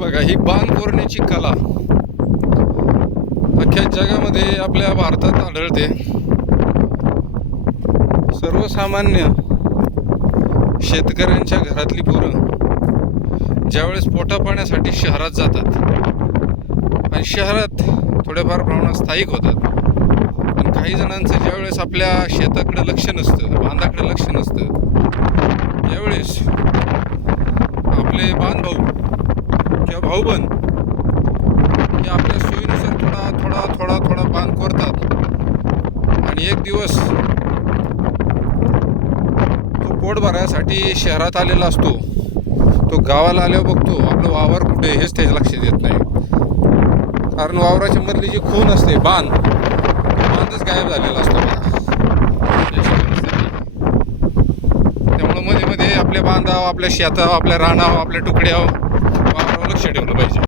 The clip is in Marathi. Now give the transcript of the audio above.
बघा ही बांध कोरण्याची कला. अख्ख्या जगामध्ये आपल्या भारतात आढळते. सर्वसामान्य शेतकऱ्यांच्या घरातली पोरं ज्यावेळेस पोटा पाण्यासाठी शहरात जातात आणि शहरात थोड्याफार प्रमाणात स्थायिक होतात. पण काही जणांचं ज्यावेळेस आपल्या शेताकडे लक्ष नसतं बांधाकडे लक्ष नसतं त्यावेळेस आपले बांधभाऊ किंवा भाऊबंद हे आपल्या सोयीनुसार थोडा थोडा थोडा थोडा बांध कोरतात. आणि एक दिवस तो पोट भरायसाठी शहरात आलेला असतो. तो गावाला आल्यावर बघतो आपलं वावर कुठे हेच त्याच्या लक्षात येत नाही. कारण वावराच्या मधली जी खून असते बांध बांधच गायब झालेला असतो. त्यामुळं मध्ये मध्ये आपल्या बांधाव आपल्या शेताव आपल्या रानाव आपल्या तुकड्याव वावरावर लक्ष ठेवलं पाहिजे